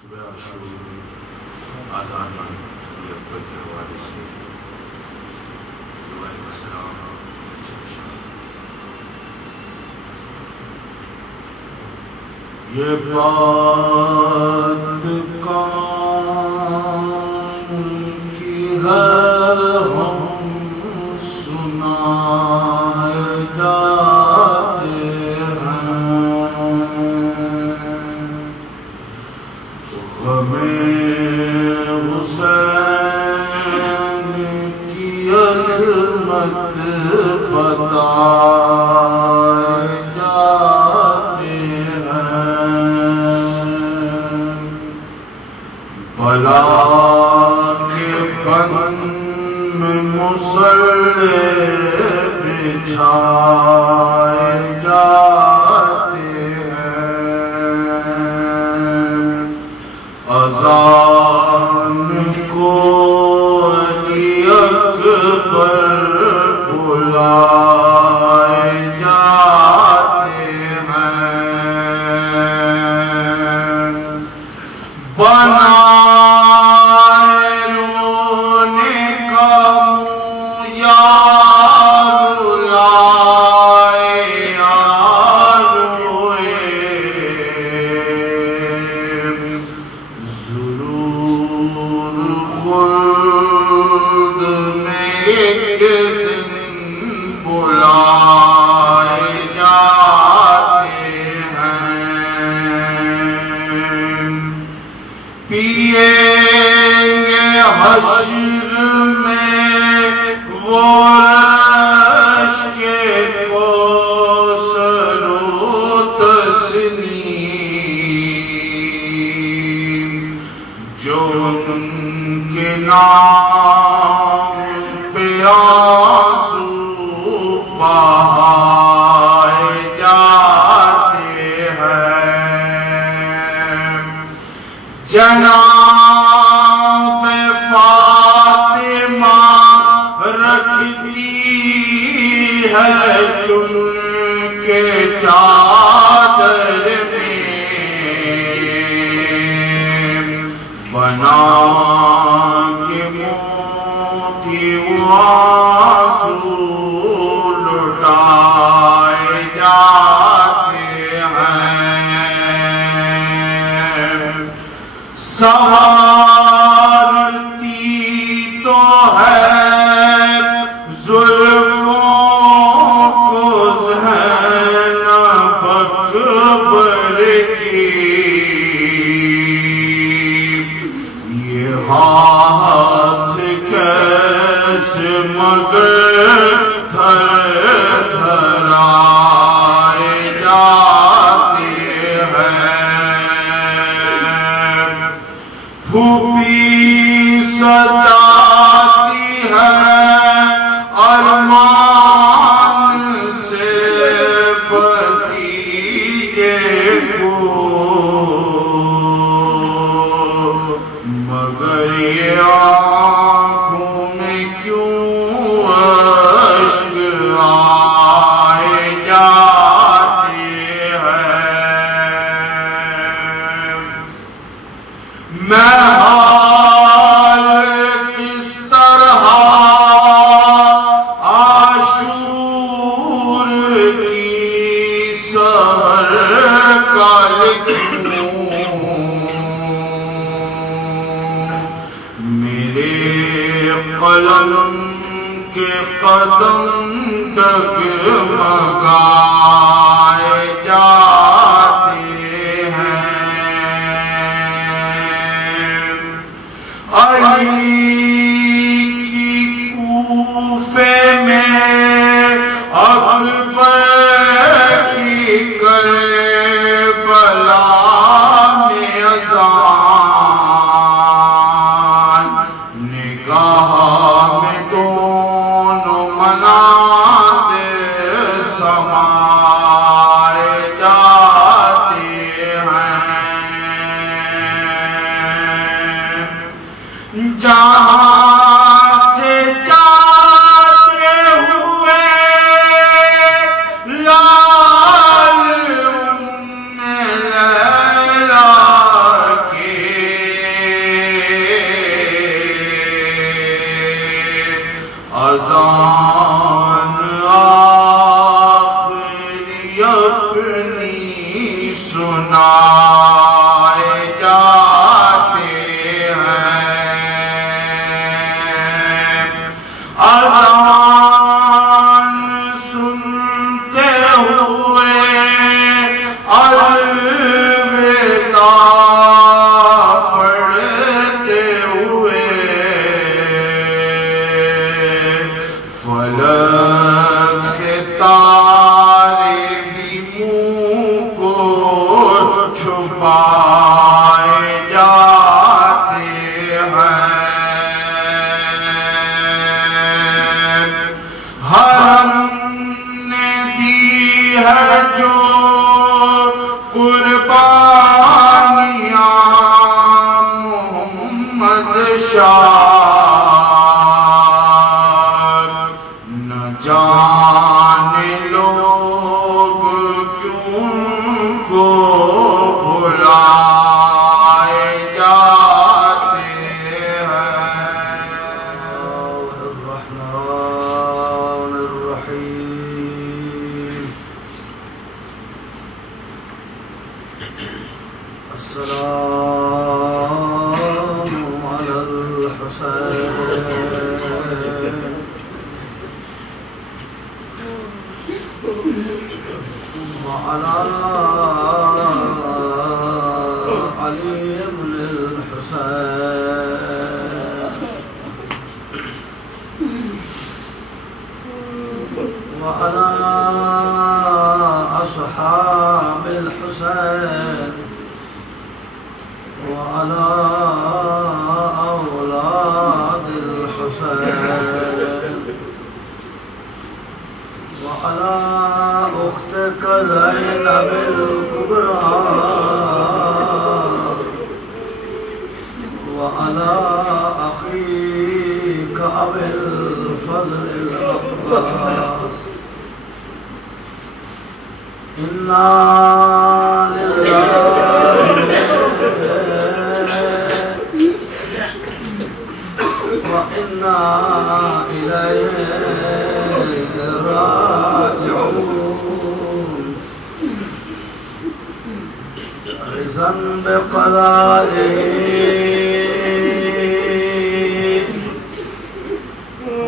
صبح عاشور آذان اکبر کے حوالے سے دعائے السلام یہ بات کون کی ہے ہم سنائے جاتے ہیں غم حسین کی عظمت بتائے جاتے ہیں بلا کے بن میں مصلح بچھائے جاتے ہیں اذان کو علی اکبر بلائے جاتے ہیں بنائے رونے کا منہ یار لائے یار ہوئے ضرور خلد میں ایک دن بلائے جاتے ہیں پیئیں گے حشر میں وہ رشک کوثر و تسنیم جو ان کے نام پہ آنسو بہائے جاتے ہیں جناب فاطمہ رکھتی ہے چن کے چادر میں بنا کے موتی آنسو لٹائے جاتے ہیں سوارتی تو ہے زلفوں کو زینب اکبر کی یہ ہاتھ کیسے مگر تھر تھرائے جاتے ہیں پھوپھی ستاتی ہے ارمان سے بھتیجے کو مگر یہ آنکھوں میں کیوں اشک آئے جاتے ہیں میں حال کس طرح عاشور کی سحر کا لکھوں میرے قلم کے قدم ڈگمگائے جاتے علی کی کوفے میں اکبر کی کربلا میں اذان نگاہ میں دونوں مناظر سمائے جاتے ہیں جان شام نہ جانے لوگ کیوں کو بھلائے جاتے ہیں الرحمن الرحیم السلام علی الحسین وعلى علي بن الحسين وعلى أصحاب الحسين وعلى أولاد الحسين وعلى أختك زينب الكبرى وعلى أخيك أبي الفضل العباس إنا لله وإنا إليه راجعون رضا بقضائه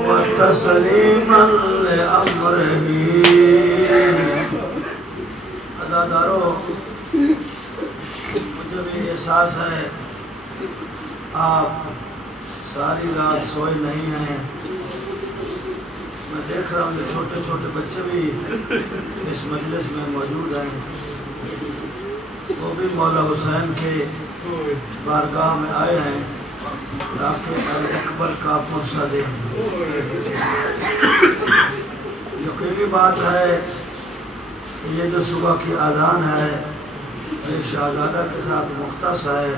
وتسليما لأمره عزادارو مجھے بھی احساس ہے آپ ساری رات سوئے نہیں ہیں. میں دیکھ رہا ہوں کہ چھوٹے چھوٹے بچے بھی اس مجلس میں موجود ہیں. وہ بھی مولا حسین کے بارگاہ میں آئے ہیں تاکہ اکبر کا پرسہ دیں. یقینی بات ہے کہ یہ جو صبح کی اذان ہے یہ شہزادہ کے ساتھ مختص ہے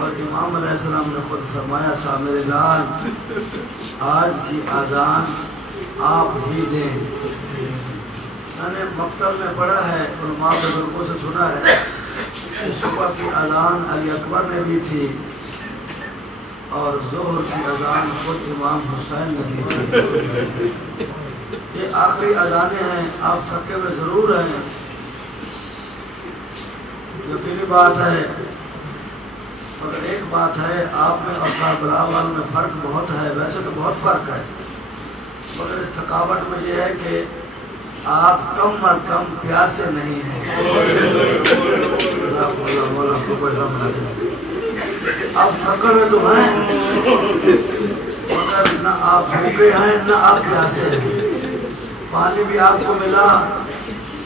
اور امام علیہ السلام نے خود فرمایا تھا میرے لال آج کی اذان آپ ہی دیں. میں نے مکتب میں پڑھا ہے علماء بزرگوں سے سنا ہے کہ صبح کی اذان علی اکبر نے دی تھی اور ظہر کی اذان خود امام حسین نے دی تھی. یہ آخری اذانیں ہیں. آپ تھکے ہوئے ضرور ہیں. یقینی بات ہے مگر ایک بات ہے آپ میں اور کاربلا والوں میں فرق بہت ہے. ویسے تو بہت فرق ہے مگر اس تھکاوٹ میں یہ ہے کہ آپ کم از کم پیاسے نہیں ہیں. آپ تھکے ہوئے تو ہیں مگر نہ آپ بھوکے ہیں نہ آپ پیاسے ہیں. پانی بھی آپ کو ملا,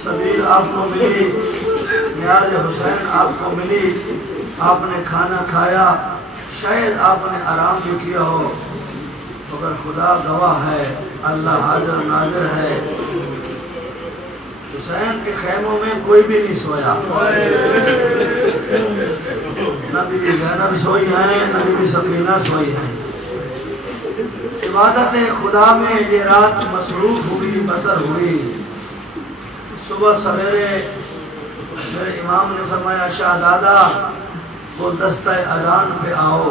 سبیل آپ کو ملی, نیاز حسین آپ کو ملی, آپ نے کھانا کھایا, شاید آپ نے آرام بھی کیا ہو مگر خدا گواہ ہے, اللہ حاضر ناظر ہے. حسین کے خیموں میں کوئی بھی نہیں سویا. نہ بی بی زینب سوئی ہیں نہ بی بی سکینہ سوئی ہیں. عبادت خدا میں یہ رات مصروف ہوئی, بسر ہوئی. صبح سویرے میرے امام نے فرمایا شہزادہ وہ دستہ اذان پہ آؤ.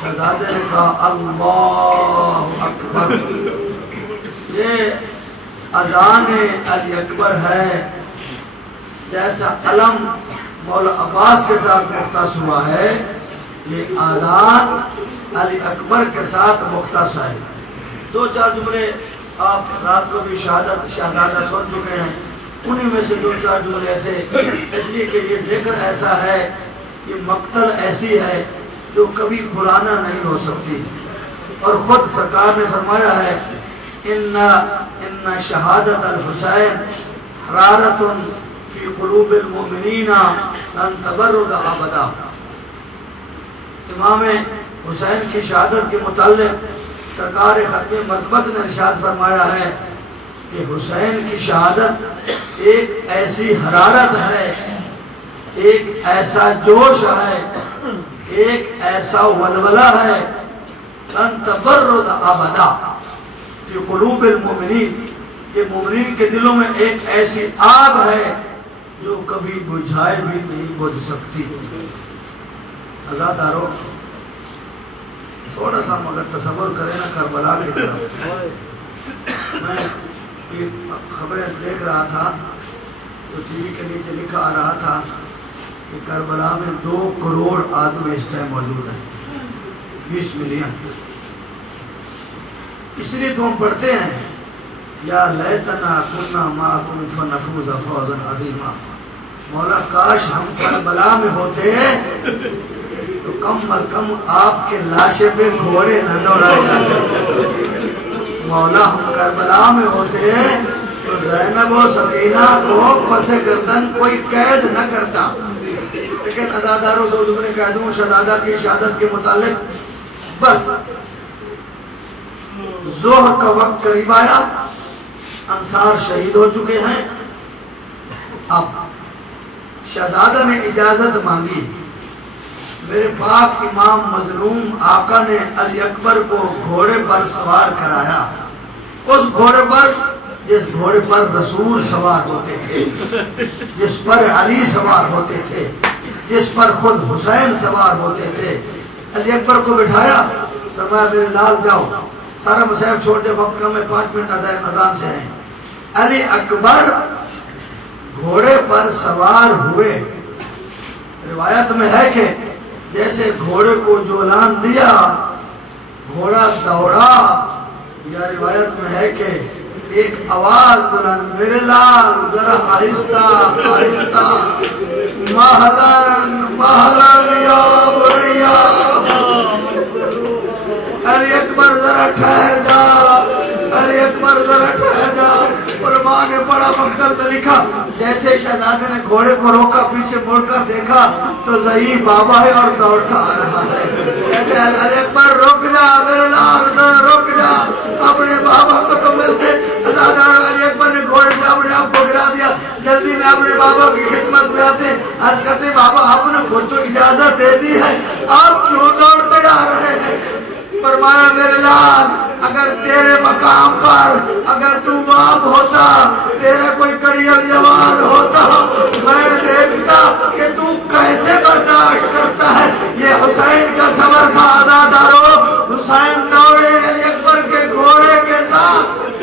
شہزادے نے کہا اللہ اکبر. یہ اذان علی اکبر ہے جیسا علم مولا عباس کے ساتھ مختص ہوا ہے, یہ اذان علی اکبر کے ساتھ مختص ہے. دو چار جملے آپ رات کو بھی شہزادہ سن چکے ہیں, انہی میں سے دو چار جملے ایسے, اس لیے کہ یہ ذکر ایسا ہے, یہ مقتل ایسی ہے جو کبھی پرانا نہیں ہو سکتی. اور خود سرکار نے فرمایا ہے ان شہادت الحسین حرارت فی قلوب المؤمنین لن تبرد ابدا. امام حسین کی شہادت کے متعلق سرکار ختم مرتبت نے ارشاد فرمایا ہے کہ حسین کی شہادت ایک ایسی حرارت ہے, ایک ایسا جوش ہے ایک ایسا ولولہ ہے لن تبرد ابدا فی قلوب المؤمنین، کہ مومنین کے دلوں میں ایک ایسی آگ ہے جو کبھی بجھائے بھی نہیں بجھ سکتی۔ عزادارو، تھوڑا سا مگر تصور کریں نا کربلا کی طرف۔ میں یہ خبریں دیکھ رہا تھا تو ٹی وی کے نیچے لکھا آ رہا تھا کہ کربلا میں 2 کروڑ آدمی اس ٹائم موجود ہیں، 20 ملین۔ اس لیے تو ہم پڑھتے ہیں یا لیتنا کنا معکم فنفوز فوزا عظیما، مولا کاش ہم کربلا میں ہوتے تو کم از کم آپ کے لاشے پہ گھوڑے نہ دوڑائے جاتے۔ مولا ہم کربلا میں ہوتے تو زینب و سکینہ کو پس گردن کوئی قید نہ کرتا۔ لیکن عزاداروں، 2 جملے کہہ دوں شہزادہ کی شہادت کے متعلق۔ بس ظہر کا وقت قریب آیا، انصار شہید ہو چکے ہیں۔ اب شہزادہ نے اجازت مانگی، میرے پاک امام مظلوم آقا نے علی اکبر کو گھوڑے پر سوار کرایا، اس گھوڑے پر جس گھوڑے پر رسول سوار ہوتے تھے، جس پر علی سوار ہوتے تھے، جس پر خود حسین سوار ہوتے تھے۔ علی اکبر کو بٹھایا، فرمایا میرے لال جاؤ، سارا مصائب چھوڑ دے، وقت کم ہے، 5 منٹ اذان سے ہیں۔ علی اکبر گھوڑے پر سوار ہوئے۔ روایت میں ہے کہ جیسے گھوڑے کو جولان دیا، گھوڑا دوڑا، یا روایت میں ہے کہ ایک آواز بلند، میرے لال ذرا آہستہ آہستہ، مہلن مہلن یا بنیا، علی اکبر ذرا ٹھہر جا، علی اکبر ذرا ٹھہر جا۔ علماء نے بڑا مقتل میں لکھا، جیسے شہزادے نے گھوڑے کو روکا، پیچھے مڑ کر دیکھا تو ضعیف بابا ہے اور دوڑتا آ رہا ہے۔ کہتے ہیں علی اکبر رک جا میرے لال، رک جا، اپنے بابا کو تو ملتے۔ علی اکبر نے گھوڑے سے اپنے آپ کو گرا دیا، جلدی میں اپنے بابا کی خدمت میں آتے، عرض کرتے بابا آپ نے خود تو اجازت دے دی ہے، آپ کیوں دوڑتے جا رہے ہیں؟ فرمایا میرے لال، اگر تیرے مقام پر اگر تو باپ ہوتا، تیرا کوئی کڑیل جوان ہوتا، میں دیکھتا کہ تو کیسے برداشت کرتا ہے۔ یہ حسین کا صبر تھا۔ عزادارو، حسین دوڑے علی اکبر کے گھوڑے کے ساتھ۔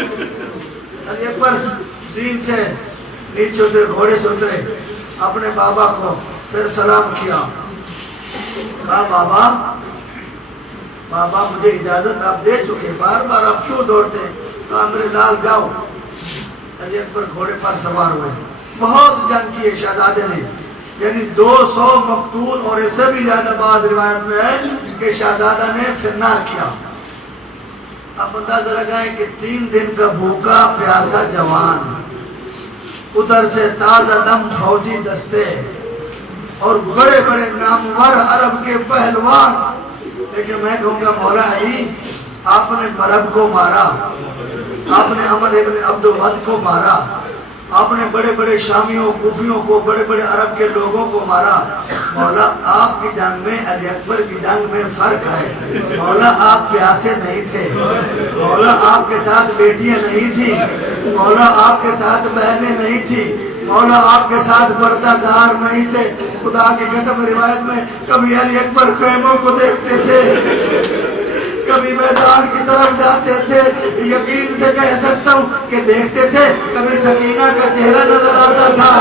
علی اکبر زین سے نیچے اترے، گھوڑے سے اترے، اپنے بابا کو پھر سلام کیا، کہا بابا بابا مجھے اجازت آپ دے چکے، بار بار آپ کیوں دوڑتے ہیں؟ کہا میرے لال جاؤ۔ علی اکبر گھوڑے پر سوار ہوئے، بہت جنگ کیے شہزادے نے، یعنی 200 مقتول، اور اس سے بھی زیادہ بعض روایت میں ہے کہ شہزادہ نے فرار کیا۔ اب اندازہ لگائیں کہ 3 دن کا بھوکا پیاسا جوان، ادھر سے تازہ دم فوجی دستے اور بڑے بڑے نامور عرب کے پہلوان۔ لیکن میں کہوں گا مولا علی، آپ نے مرب کو مارا، آپ نے عمر ابن عبد الود کو مارا، آپ نے بڑے بڑے شامیوں کوفیوں کو، بڑے بڑے عرب کے لوگوں کو مارا۔ مولا آپ کی جنگ میں علی اکبر کی جنگ میں فرق ہے۔ مولا آپ پیاسے نہیں تھے، مولا آپ کے ساتھ بیٹیاں نہیں تھی، مولا آپ کے ساتھ بہنیں نہیں تھی، مولا آپ کے ساتھ پردہ دار نہیں تھے۔ خدا کی قسم روایت میں کبھی علی اکبر خیموں کو دیکھتے تھے، کبھی میدان کی طرف جاتے تھے، یقین سے کہہ سکتا ہوں کہ دیکھتے تھے، کبھی سکینہ کا چہرہ نظر آتا تھا،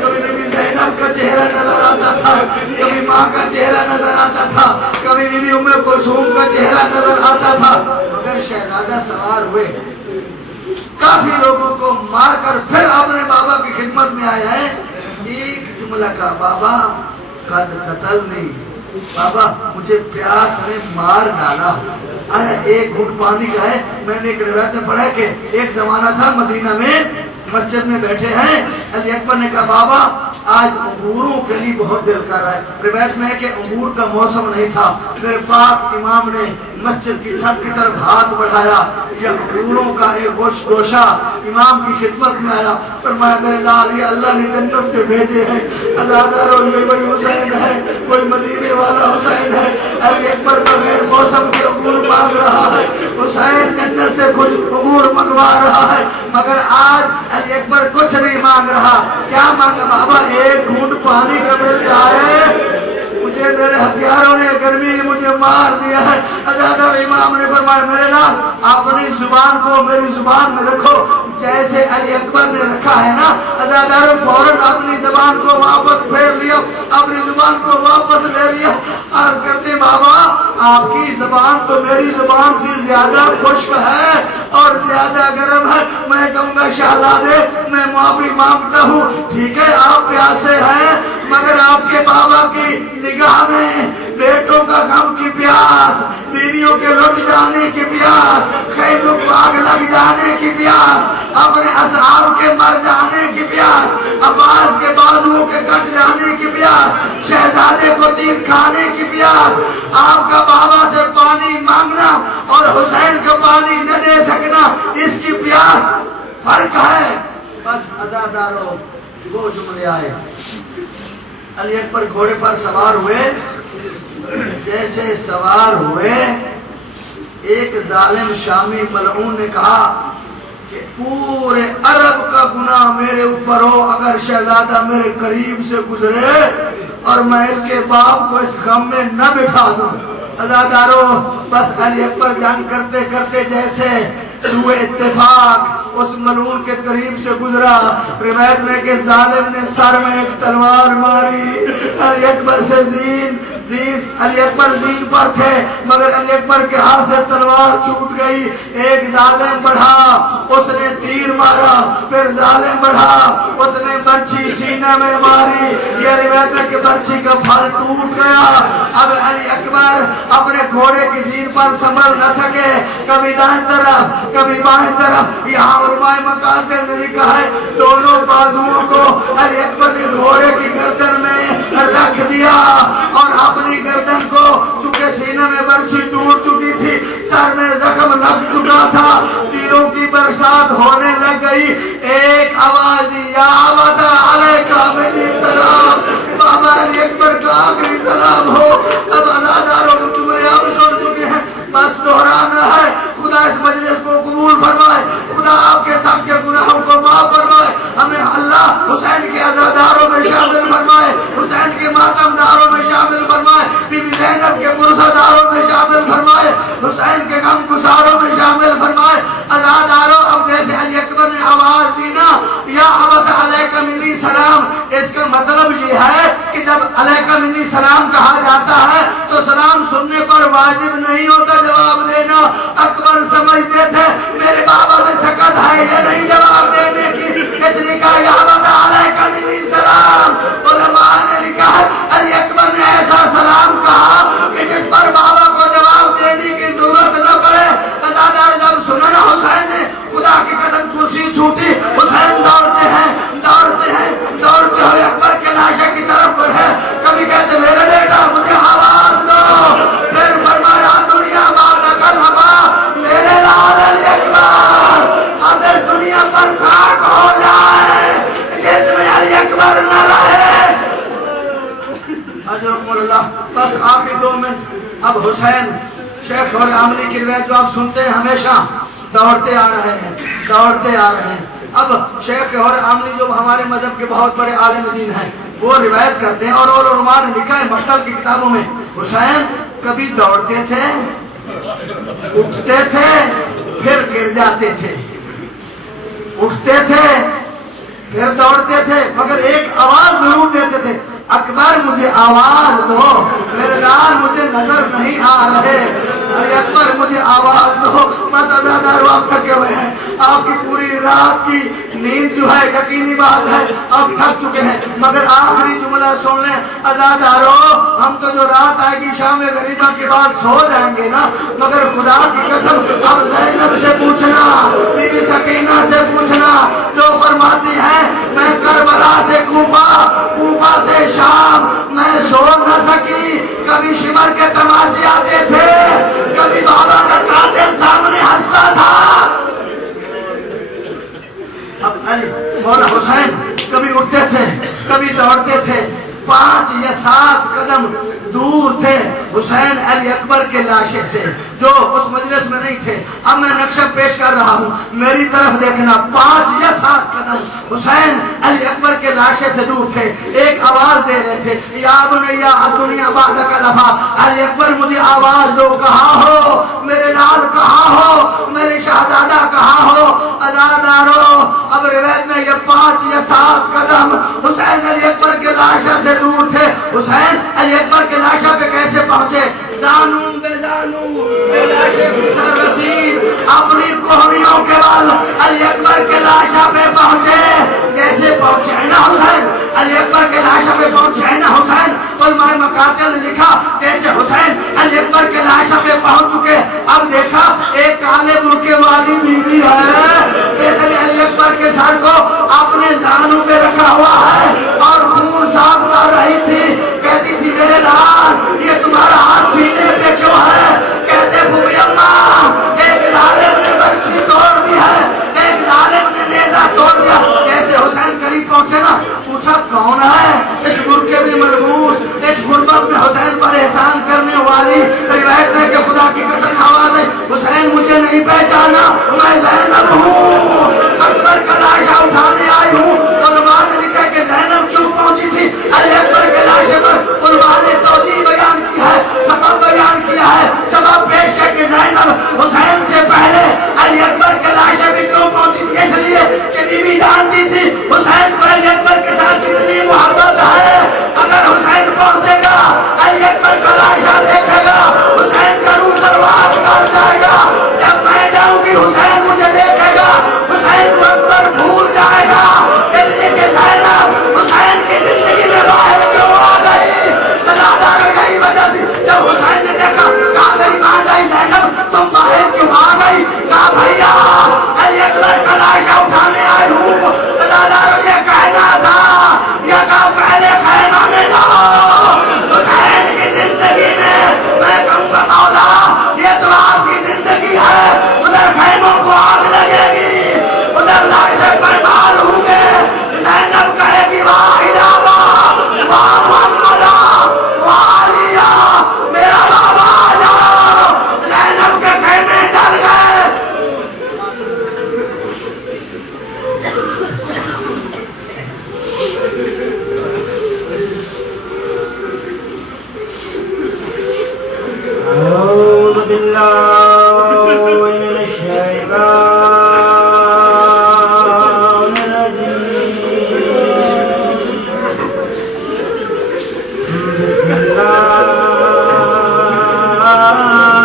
کبھی بیوی زینب کا چہرہ نظر آتا تھا، کبھی ماں کا چہرہ نظر آتا تھا، کبھی بیوی ام کلثوم کا چہرہ نظر آتا تھا۔ مگر شہزادہ سوار ہوئے، کافی لوگوں کو مار کر پھر اپنے بابا کی خدمت میں آیا ہے۔ ایک جملہ کا، بابا قد قتل نہیں، بابا مجھے پیاس نے مار ڈالا، ایک گھٹ پانی کا ہے۔ میں نے ایک روایت میں پڑھا کہ ایک زمانہ تھا مدینہ میں، مسجد میں بیٹھے ہیں، علی اکبر نے کہا بابا آج انگوروں کے لیے بہت دل کر رہا ہے۔ روایت میں ہے کہ انگور کا موسم نہیں تھا، میرے پاک امام نے مسجد کی چھت کی طرف ہاتھ بڑھایا، یہ انگوروں کا ایک گوشت گوشہ امام کی خدمت میں آیا۔ فرمایا میرے لال یہ اللہ نے جنت سے بھیجے ہیں، عزادارو یہ وہی حسین ہے، کوئی مدینے والا حسین ہے۔ دعا رہا ہے، مگر آج علی اکبر کچھ نہیں مانگ رہا. کیا مانگا بابا؟ ایک گھونٹ پانی کا مل جائے. مجھے میرے ہتھیاروں نے گرمی نے مجھے مار دیا ہے. حضرت امام نے فرمایا میرے لال اپنی زبان کو میری زبان میں رکھو جیسے علی اکبر نے رکھا ہے نا. حضرت فوراً اپنی زبان کو واپس پھیر لیا، اپنی زبان کو واپس لے لیا اور کرتے بابا آپ کی زبان تو میری زبان سے زیادہ خشک ہے اور زیادہ گرم ہے. میں کہوں گا شہزادے میں معافی مانگتا ہوں، ٹھیک ہے آپ پیاسے ہیں مگر آپ کے بابا کی نگاہ میں بیٹوں کا غم کی پیاس، بیویوں کے لٹ جانے کی پیاس، خیموں کو آگ لگ جانے کی پیاس، اپنے اصحاب کے مر جانے کی پیاس، عباس کے بازوؤں کے کٹ جانے کی پیاس، شہزادے کو تیر کھانے کی پیاس، آپ کا بابا سے پانی مانگنا اور حسین کا پانی نہ دے سکنا اس کی پیاس فرق ہے. بس عزادارو وہ جملے آئے. علی اکبر گھوڑے پر سوار ہوئے، جیسے سوار ہوئے ایک ظالم شامی ملعون نے کہا کہ پورے عرب کا گناہ میرے اوپر ہو اگر شہزادہ میرے قریب سے گزرے اور میں اس کے باپ کو اس غم میں نہ بٹھا دوں. عزادارو بس علی اکبر جنگ کرتے کرتے جیسے سوئے اتفاق اس ملعون کے قریب سے گزرا. روایت میں کہ ظالم نے سر میں ایک تلوار ماری. علی اکبر سے زین علی اکبر زین پر تھے مگر علی اکبر کے ہاتھ سے تلوار چھوٹ گئی. ایک ظالم بڑھا اس نے تیر مارا، پھر ظالم بڑھا اس نے برچھی سینے میں ماری. یہ روایت میں کہ برچھی کا پھل ٹوٹ گیا. اب علی اکبر اپنے گھوڑے کی زین پر سنبھل نہ سکے، کبھی دائیں طرف کبھی بائیں طرف. یہاں علماء مقاتل نے لکھا ہے دونوں بازوؤں کو علی اکبر نے گھوڑے کی گردن میں رکھ دیا اور اپنی گردن کو چونکہ سینے میں برچھی ٹوٹ چکی تھی، سر میں زخم لگ چکا تھا، تیروں کی برسات ہونے لگ گئی. ایک آواز دی یا ابا علیکہ منی سلام، بابا علی اکبر کا آخری سلام ہو. اب عزاداروں تمہیں اب سن چکے ہیں، بس دہرانا ہے. خدا اس مجلس کو قبول فرمائے، خدا آپ کے سب کے گناہوں کو معاف فرمائے. ہمیں اللہ حسین کے عزاداروں میں شامل فرمائے، حسین کے ماتم داروں میں شامل فرمائے، بی بی زینب کے مرزاداروں میں شامل فرمائے، حسین کے غم گساروں میں شامل فرمائے. عزاداروں اب جیسے علی اکبر نے آواز دی نا یا ابت علیکہ منی سلام، اس کا مطلب یہ ہے کہ جب علیکہ منی سلام کہا جاتا ہے تو سلام سننے پر واجب نہیں ہوتا جواب دینا. اکبر سمجھتے تھے میرے بابا میں سکت ہے یہ نہیں جواب دینے کی، اس لیے کہا یا ابت علیکہ منی سلام. علماء نے لکھا ہے علی اکبر نے ایسا سلام کہا کہ جس پر بابا کو جواب دینے کی ضرورت نہ پڑے. عزادار جب سنا نا حسین نے خدا کی قسم کرسی چھوٹی، حسین دوڑتے ہیں دوڑتے ہیں دوڑتے ہوئے اکبر کے لاشے کی طرف بڑھے. کبھی کہتے میرے بیٹا مجھے آواز دو، پھر فرمایا دنیا بارک الحبا میرے لال علی اکبر اب اس دنیا پر خاک ہو جائے جس میں علی اکبر نہ رہے. اجرکم اللہ. بس آخری 2 منٹ. اب حسین شیخ اور عاملی کی روایت جو آپ سنتے ہیں ہمیشہ دوڑتے آ رہے ہیں دوڑتے آ رہے ہیں. اب شیخ اور عاملی جو ہمارے مذہب کے بہت بڑے عالم دین ہیں وہ روایت کرتے ہیں اور علماء نے لکھا ہے مشتل کی کتابوں میں حسین کبھی دوڑتے تھے، اٹھتے تھے، پھر گر جاتے تھے، اٹھتے تھے پھر دوڑتے تھے، مگر ایک آواز ضرور دیتے تھے اکبر مجھے آواز دو، میرے لال مجھے نظر نہیں آ رہے، ارے اکبر مجھے آواز دو. بس عزادارو آپ تھکے ہوئے ہیں، آپ کی پوری رات کی نیند جو ہے یقینی بات ہے آپ تھک چکے ہیں، مگر آخری جملہ سن لیں. عزادارو ہم تو جو رات آئے گی شام غریبہ کے بعد سو جائیں گے نا، مگر خدا کی قسم اب زینب سے پوچھنا، بی بی سکینہ سے پوچھنا جو فرماتی ہے میں کربلا سے کوفہ، کوفہ سے شام میں سو نہ سکی. کبھی شمر کے تماشے آتے تھے، کبھی بابا کا قاتل سامنے ہنستا تھا. اب علی مولا حسین کبھی اٹھتے تھے کبھی دوڑتے تھے، 5 یا 7 قدم دور تھے حسین علی اکبر کے لاشے سے، جو اس مجلس میں نہیں تھے۔ اب میں نقشہ پیش کر رہا ہوں، میری طرف دیکھنا۔ 5 یا 7 قدم حسین علی اکبر کے لاشے سے دور تھے، ایک آواز دے رہے تھے، یا بنیا الدنیا بعدک لفا، علی اکبر مجھے آواز دو، کہاں ہو میرے لال، کہاں ہو میرے شہزادہ، کہاں ہو عزادارو۔ اب روایت میں یہ 5 یا 7 قدم حسین علی اکبر کے لاشے سے دور تھے۔ حسین علی اکبر کے لاشا پہ کیسے پہنچے؟ زانو بے زانو بے لاشے سر رسید، اپنی کوہنیوں کے بل علی اکبر کے لاشا پہ پہنچے۔ کیسے پہنچے ہیں نا حسین علی اکبر کے لاشا پہ پہنچے ہیں نا حسین۔ علماء مقاتل نے لکھا کیسے حسین علی اکبر کے لاشا پہ پہنچ چکے۔ اب دیکھا ایک کالے برقعے والی بیوی ہے، جیسے علی اکبر کے سر کو اپنے زانو پہ رکھا ہوا ہے اور خون صاف کر رہی تھی۔ کہتی تھی میرے لال یہ تمہارا ہاتھ سینے پہ کیوں ہے؟ کہتے پھوپھی اماں ایک ظالم نے برچھی توڑ دی ہے، ایک ظالم نے نیزہ توڑ دیا۔ کیسے حسین قریب پہنچے نا، پوچھا کون ہے اس برقعے میں ملبوس، اس غربت میں حسین پر احسان کرنے والی؟ روایت میں کہ خدا کی قسم آواز ہے، حسین مجھے نہیں پہچانا، میں زینب ہوں، اکبر کا لاشا اٹھانے آئی ہوں۔ علماء نے لکھا کہ زینب کیوں پہنچی تھی علی اکبر کے لاشے پر؟ علماء نے توجیہ بیان کی ہے، سبب بیان کیا ہے، سبب پیش کر کے زینب حسین سے پہلے علی اکبر کے لاشے پہ کیوں پہنچی تھی؟ اس لیے کہ بی بی جانتی تھی حسین کو علی اکبر کے ساتھ کتنی محبت ہے۔ اگر حسین پہنچے گا علی اکبر کا لاشا دیکھے گا، حسین کا روح پرواز کر جائے گا۔ جب میں جاؤں گی حسین مجھے دیکھے گا، حسین کو اکبر بھول جائے گا۔ اس لیے کہ زینب حسین کی زندگی میں باہر کیوں آ گئی؟ تنازع یہی وجہ تھی۔ جب حسین نے دیکھا کہا میری ماں جائی زینب تم باہر کیوں آ گئی؟ کہا بھیا علی اکبر کا لاشا اٹھانے آئی ہوں۔ تنازع یہ کہنا تھا، یہ کہا پہلے خیمہ میں جاؤ، حسین کی زندگی میں میں کہوں گا مولا یہ تو آپ کی زندگی ہے، ادھر خیموں کو آگ لگے گی، ادھر لاشیں برباد ہوں گے۔ زینب کہے گی واہ علاوہ واہ محمد واہ علیہ، میرا بابا آ جاؤ۔ زینب کے خیمے جل گئے۔ أعوذ بالله من الشيطان الرجيم، بسم الله الرحمن الرحيم۔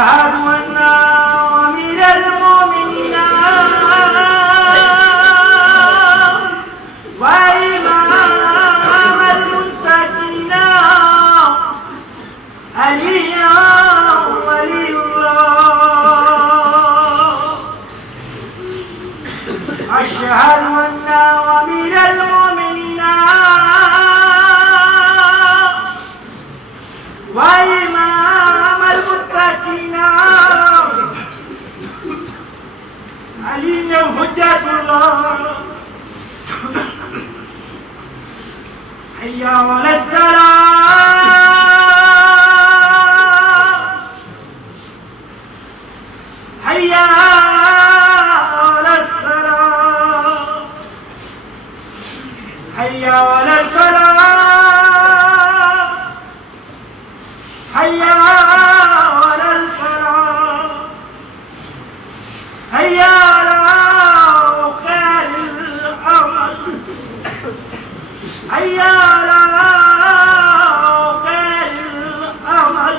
أشهد أن أمير المؤمنين وإمام المتقين علي ولي الله. أشهد أن أمير المؤمنين وإمام المتقين علي حجة الله. حي على الصلاة حي على الصلاة حي على الفلاح حي على الفلاح حي على خير العمل حي على خير العمل.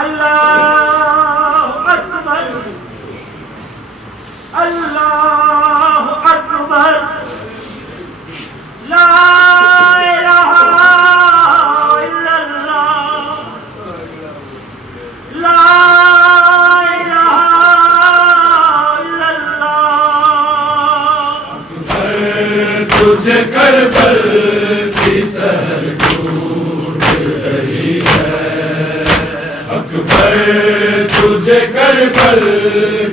الله أكبر الله أكبر لا إله إلا الله لا إله إلا الله. تجھے کربل کی سحر ٹوٹ رہی ہے اکبر تجھے کربل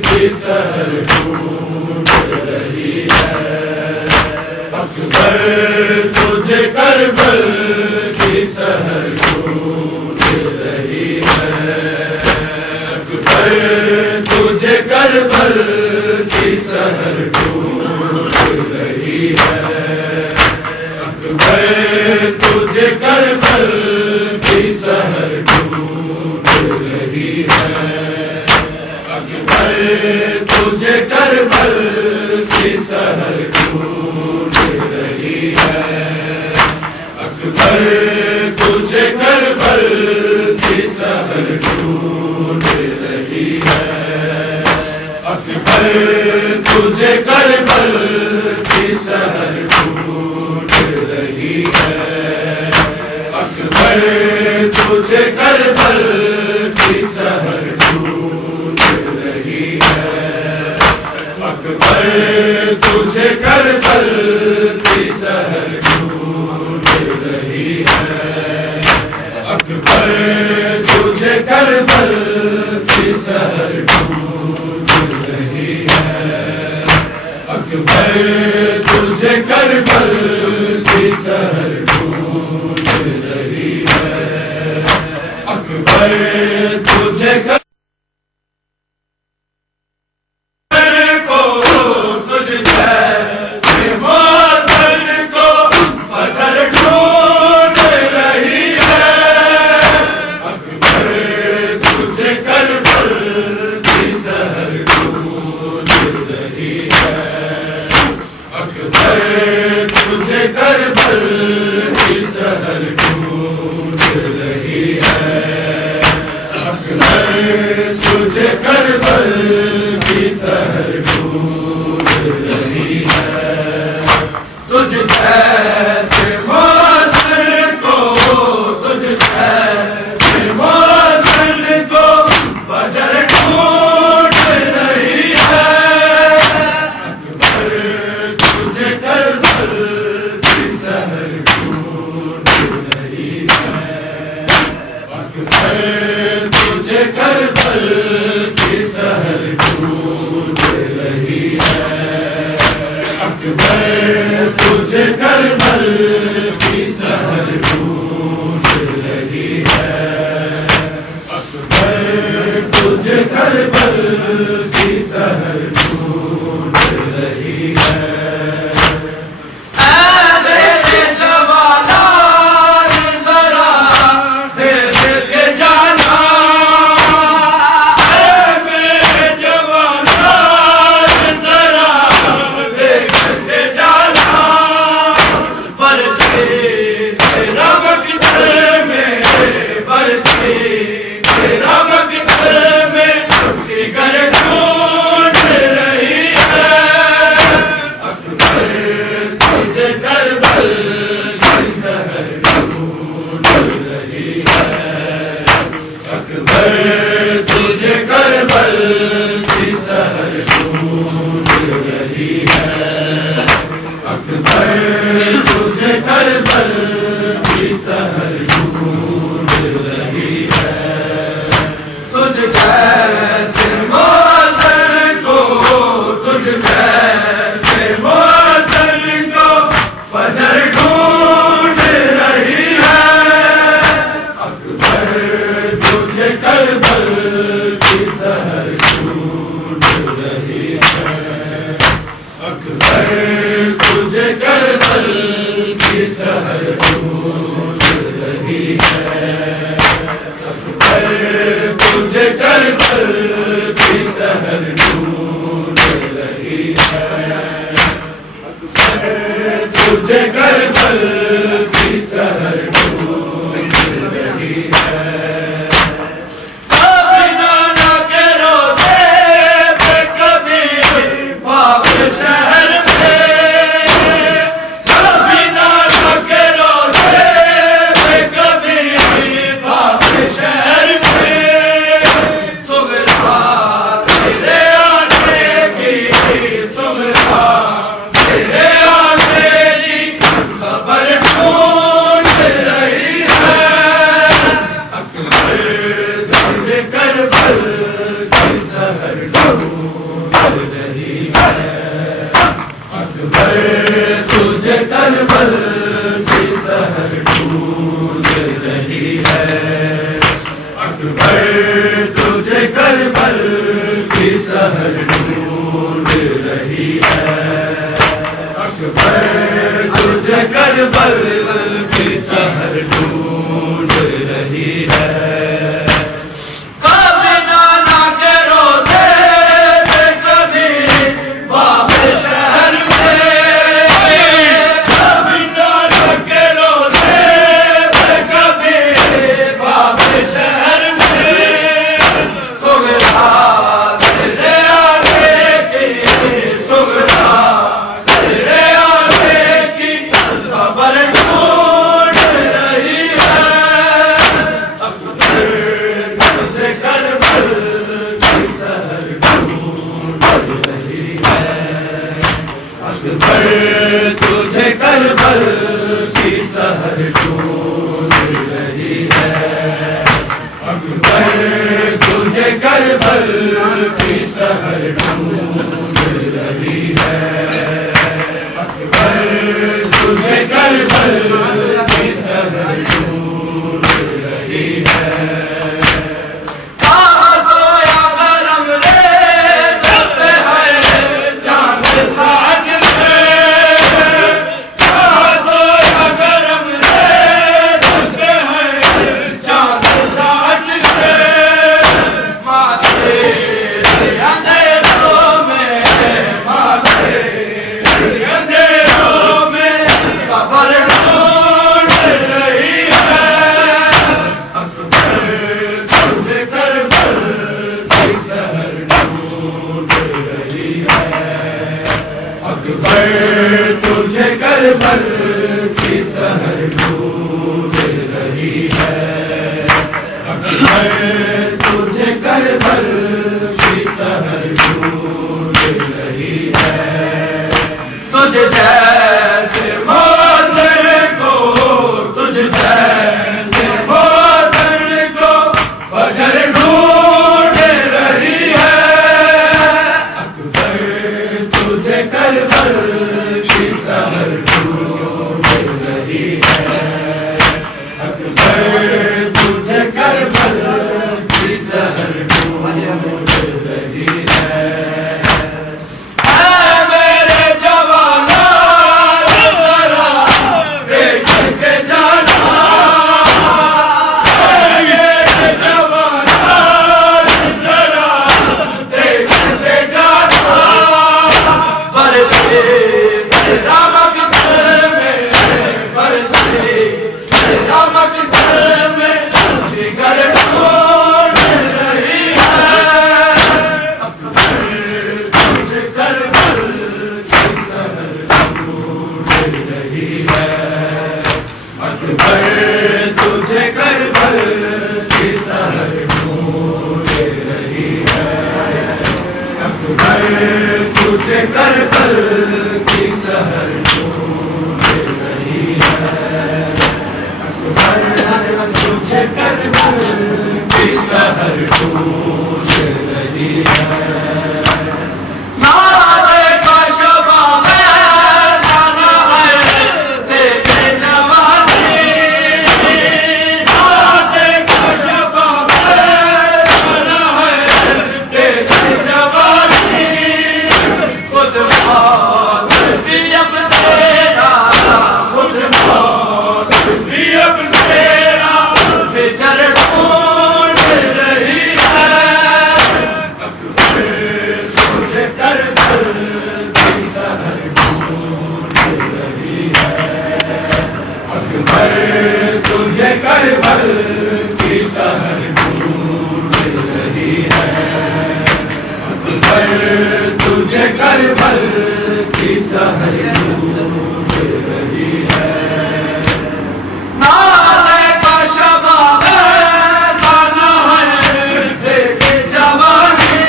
کی سحر ٹوٹ رہی ہے اکبر تجھے کربل کی سحر ٹوٹ رہی ہے اکبر تجھے کربل کی سحر ٹوٹ رہی ہے اکبر تجھے کربل کی سحر ٹوٹ رہی ہے اکبر تجھے کربل کی سحر ٹوٹ رہی ہے اکبر تجھے کربل کی سحر ٹوٹ رہی ہے اکبر تجھے کربل کی سحر ٹوٹ رہی ہے اکبر تجھے کربل کی سحر ٹوٹ رہی ہے اکبر تجھے کربل کی سحر ٹوٹ رہی ہے اکبر تجھے کربل کی سحر ٹوٹ رہی ہے اکبر تجھے کربل کی سحر ٹوٹ رہی ہے اکبر تجھے تجھے ڈھونڈ رہی ہے، تجھے کربل کی سحر ڈھونڈ رہی ہے، تجھے کربل کی سحر ڈھونڈ رہی ہے۔ تجھے کربل کی سحر ڈھونڈ رہی ہے، اکبر تجھے کربل کی سحر ڈھونڈ رہی ہے، اکبر تجھے کربل کی سحر ڈھونڈ رہی ہے۔ تجھے کربل کی سحر ڈھونڈ رہی ہے، اکبر تجھے کربل کی سحر ڈھونڈ رہی ہے، اکبر تجھے کربل کی سحر ڈھونڈ رہی ہے۔ تجھے کربل کی سحر ڈھونڈ رہی ہے، اکبر تجھے کربل کی سحر ڈھونڈ رہی ہے، تجھ جیسے مادر کو، تجھ جیسے مادر کو فجر ڈھونڈ رہی ہے، اکبر تجھے کربل کی سحر ڈھونڈ رہی ہے، اکبر تجھے کربل کی سحر ڈھونڈ رہی ہے۔ اے میرے جوانا ذرا دیکھ کے جانا، اے میرے جوانا ذرا دیکھ کے جانا، برسے رامک گھر میں، برسے رامک گھر میں جگر ڈھونڈ رہی ہے، اکبر تجھے کربل کی سحر ڈھونڈ رہی ہے، اکبر تجھے کربل کی سحر ڈھونڈ رہی ہے، اکبر تجھے کربل کی سحر ڈھونڈ رہی ہے، اکبر تجھے کربل کی سحر ڈھونڈ رہی ہے۔ خود اکبر تجھے کربل کی سحر ڈھونڈ رہی ہے، اکبر تجھے کربل کی سحر ڈھونڈ رہی ہے۔ نالے کا شباب سانا ہے دیکھ جوانی،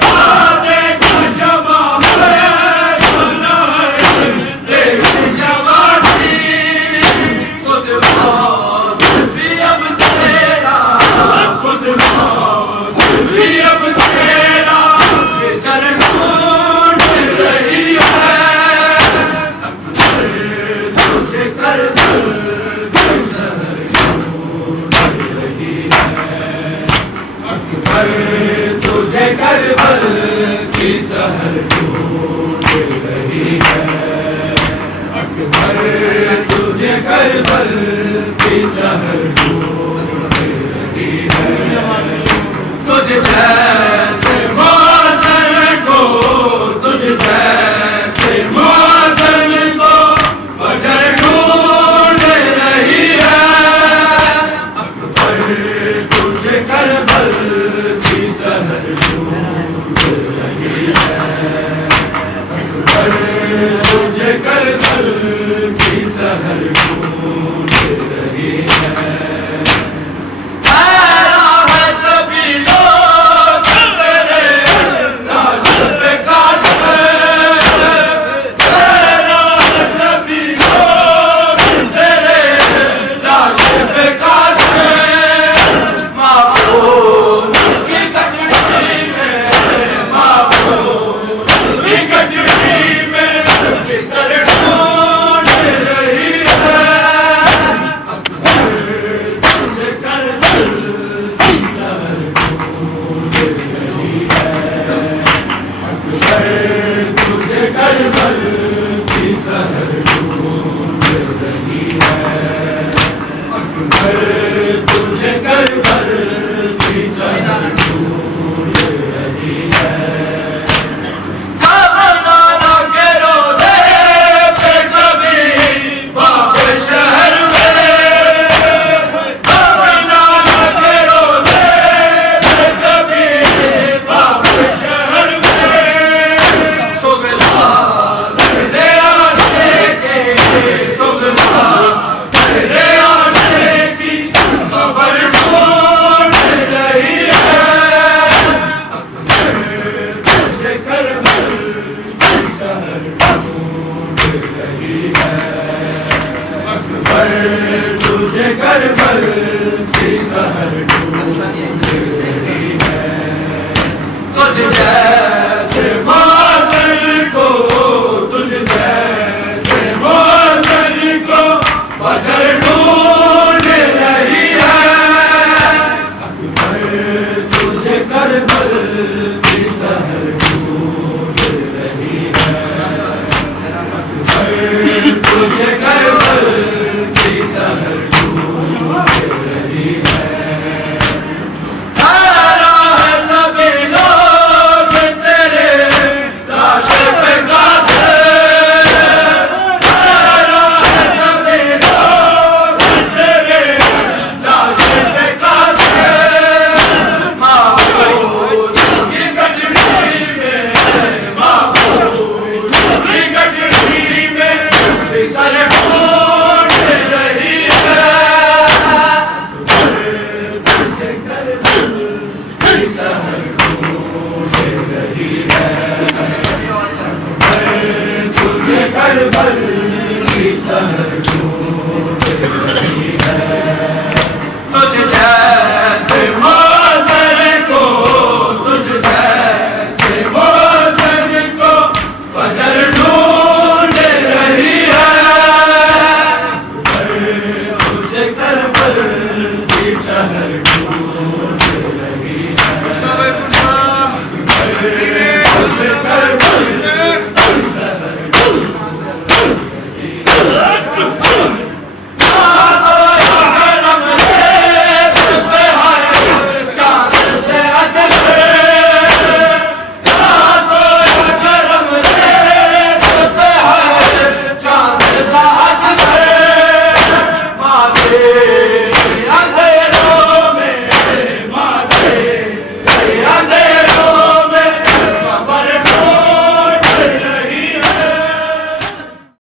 نالے کا شباب سانا ہے دیکھ جوانی، خود موت بھی اب تیرا، خود موت بھی اب تیرا یہ چرن ڈھونڈ رہی ہے، تجھے کربل کی سحر ڈھونڈ رہی ہے، اکبر تجھے کربل کی سحر ڈھونڈ رہی ہے، اکبر تجھے کربل کی سحر ڈھونڈ رہی ہے۔ تجھ جیسے معذر کو، تجھ جیسے معذر کو بجر ڈھونڈ رہی ہے، اکبر تجھے کربل کی سحر ڈھونڈ رہی ہے، اکبر تجھے کربل کی سحر ڈھونڈ رہی ہے۔ تجھے کربل کی سحر ڈھونڈ